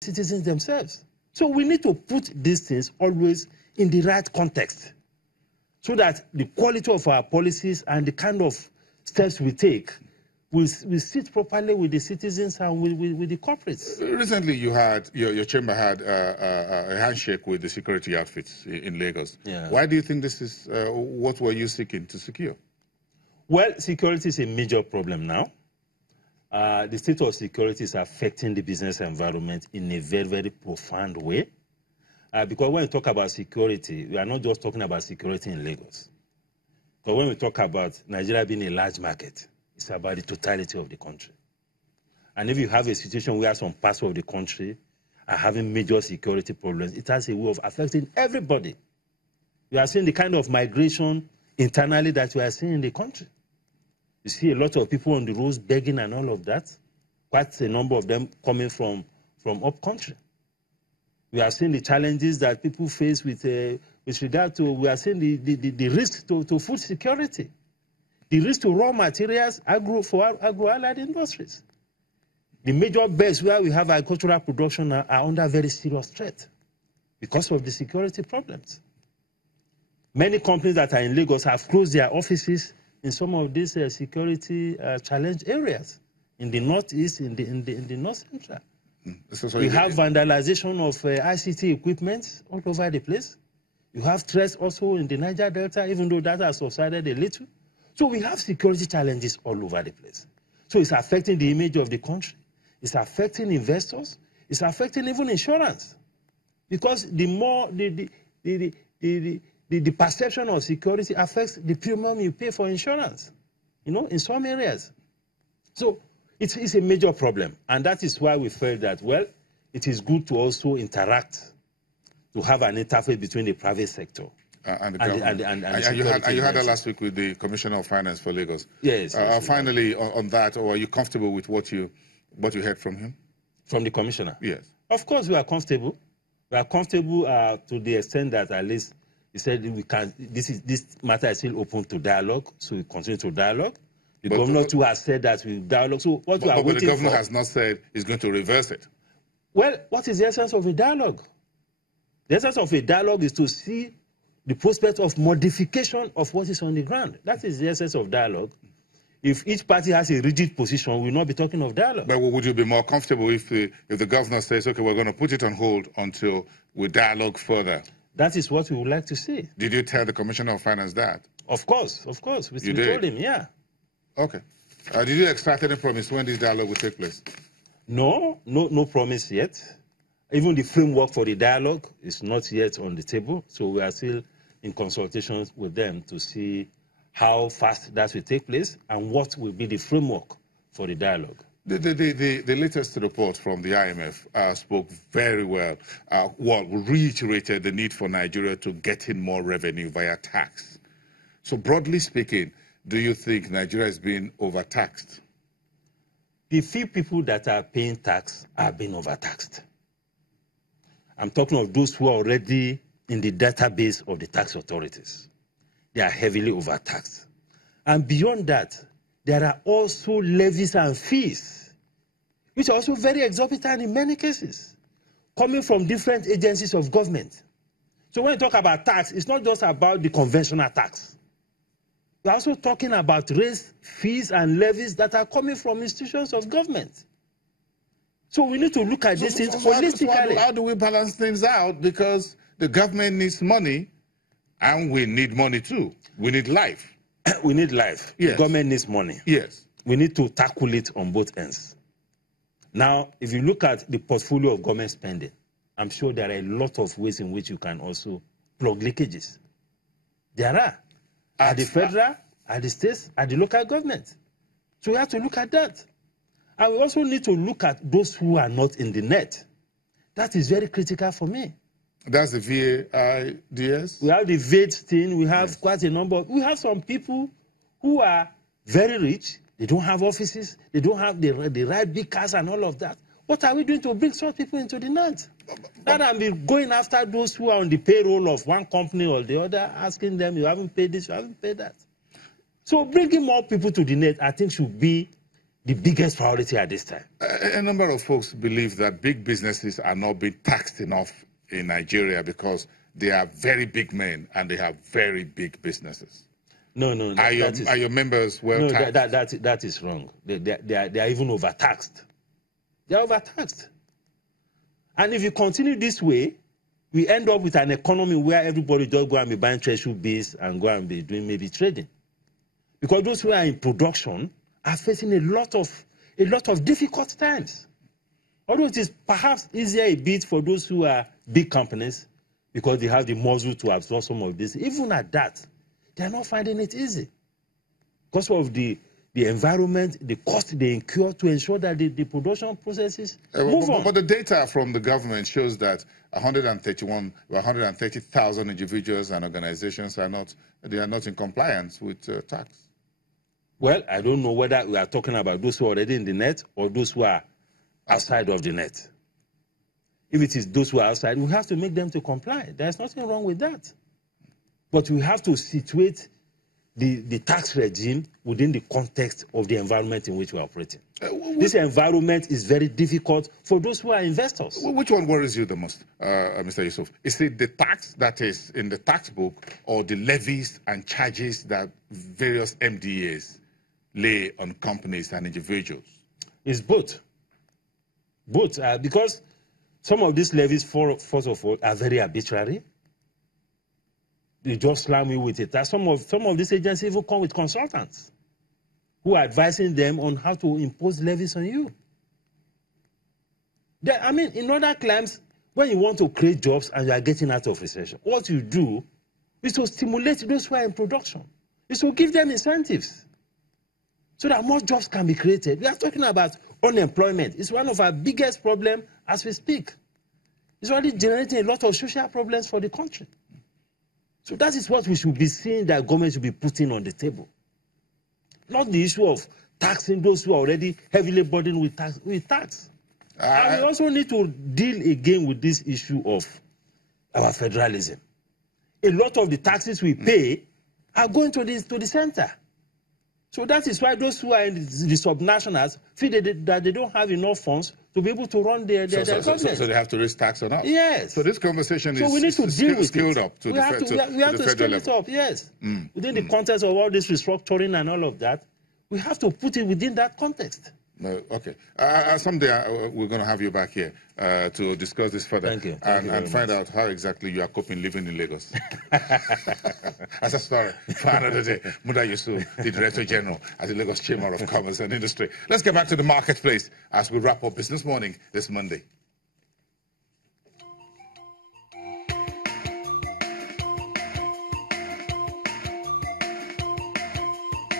citizens themselves. So we need to put these things always in the right context so that the quality of our policies and the kind of steps we take will sit properly with the citizens and with the corporates. Recently, you had your chamber had a handshake with the security outfits in Lagos. Yeah. Why do you think this is? What were you seeking to secure? Well, security is a major problem now. The state of security is affecting the business environment in a very, very profound way. Because when we talk about security, we are not just talking about security in Lagos. But when we talk about Nigeria being a large market, it's about the totality of the country. And if you have a situation where some parts of the country are having major security problems, it has a way of affecting everybody. We are seeing the kind of migration internally that we are seeing in the country. You see a lot of people on the roads begging and all of that. Quite a number of them coming from up country. We are seeing the challenges that people face with regard to, we are seeing the risk to food security, the risk to raw materials agro-allied industries. The major belts where we have agricultural production are under very serious threat because of the security problems. Many companies that are in Lagos have closed their offices in some of these security challenge areas, in the northeast, in the north central. We have vandalization of ICT equipment all over the place. You have threats also in the Niger Delta, even though that has subsided a little. So we have security challenges all over the place. So it's affecting the image of the country. It's affecting investors. It's affecting even insurance. Because the more the perception of security affects the premium you pay for insurance, you know, in some areas. So it's a major problem. And that is why we felt that, well, it is good to also interact, to have an interface between the private sector and the government. And you had that last week with the Commissioner of Finance for Lagos. Yes. Finally, on that, or are you comfortable with what you heard from him? From the Commissioner? Yes. Of course, we are comfortable. We are comfortable to the extent that at least he said we can. This matter is still open to dialogue, so we continue to dialogue. The governor too has said that we dialogue. So what we are waiting for. But the governor has not said he's going to reverse it. Well, what is the essence of a dialogue? The essence of a dialogue is to see the prospect of modification of what is on the ground. That is the essence of dialogue. If each party has a rigid position, we will not be talking of dialogue. But would you be more comfortable if the governor says, okay, we're going to put it on hold until we dialogue further? That is what we would like to see. Did you tell the Commissioner of Finance that? Of course. We told him, yeah. Okay. Did you extract any promise when this dialogue will take place? No promise yet. Even the framework for the dialogue is not yet on the table, so we are still in consultations with them to see how fast that will take place and what will be the framework for the dialogue. The latest report from the IMF spoke very well, reiterated the need for Nigeria to get in more revenue via tax. So broadly speaking, do you think Nigeria is being overtaxed? The few people that are paying tax are being overtaxed. I'm talking of those who are already in the database of the tax authorities. They are heavily overtaxed. And beyond that, there are also levies and fees, which are also very exorbitant in many cases, coming from different agencies of government. So when you talk about tax, it's not just about the conventional tax. We're also talking about raised fees and levies that are coming from institutions of government. So we need to look at these things holistically. How do we balance things out? Because the government needs money, and we need money too. We need life. We need life. Yes. The government needs money. Yes. We need to tackle it on both ends. Now, if you look at the portfolio of government spending, I'm sure there are a lot of ways in which you can also plug leakages. There are. At the federal, at the states, at the local government. So we have to look at that. And we also need to look at those who are not in the net. That is very critical for me. That's the VAIDS? We have the VAT thing. We have quite a number. We have some people who are very rich. They don't have offices. They don't have the right big cars and all of that. What are we doing to bring such people into the net? Rather than going after those who are on the payroll of one company or the other, asking them, you haven't paid this, you haven't paid that. So bringing more people to the net, I think, should be the biggest priority at this time. A number of folks believe that big businesses are not being taxed enough in Nigeria because they are very big men and they have very big businesses. No. Are your members well taxed? No, that is wrong. They are even overtaxed. They are overtaxed. And if you continue this way, we end up with an economy where everybody just go and be buying treasury bills and go and be doing maybe trading. Because those who are in production are facing a lot of difficult times. Although it is perhaps easier a bit for those who are big companies because they have the muscle to absorb some of this. Even at that, they are not finding it easy because of the environment, the cost they incur to ensure that the production processes move on. But the data from the government shows that 130,000 individuals and organizations are not in compliance with tax. Well, I don't know whether we are talking about those who are already in the net or those who are outside of the net. If it is those who are outside, we have to make them to comply. There's nothing wrong with that. But we have to situate the tax regime within the context of the environment in which we are operating. This environment is very difficult for those who are investors. Which one worries you the most, Mr. Yusuf? Is it the tax that is in the tax book or the levies and charges that various MDAs lay on companies and individuals? It's both. Both, because some of these levies, first of all, are very arbitrary. You just slam you with it. Some of these agencies even come with consultants who are advising them on how to impose levies on you. In other climes, when you want to create jobs and you are getting out of recession, what you do is to stimulate those who are in production. Is to give them incentives so that more jobs can be created. We are talking about unemployment. It's one of our biggest problems as we speak. It's already generating a lot of social problems for the country. So that is what we should be seeing that government should be putting on the table. Not the issue of taxing those who are already heavily burdened with tax. And we also need to deal again with this issue of our federalism. A lot of the taxes we pay are going to the center. So that is why those who are in the subnationals feel that they don't have enough funds to be able to run their government. So they have to raise tax on us? Yes. So this conversation we need to deal with scaled it. up to we have to scale it up, yes. Within the context of all this restructuring and all of that, we have to put it within that context. No, okay. Someday we're going to have you back here to discuss this further. Thank you. And find out how exactly you are coping living in Lagos. That's a story for another day. Muda Yusuf, the Director General at the Lagos Chamber of Commerce and Industry. Let's get back to the marketplace as we wrap up Business Morning this Monday.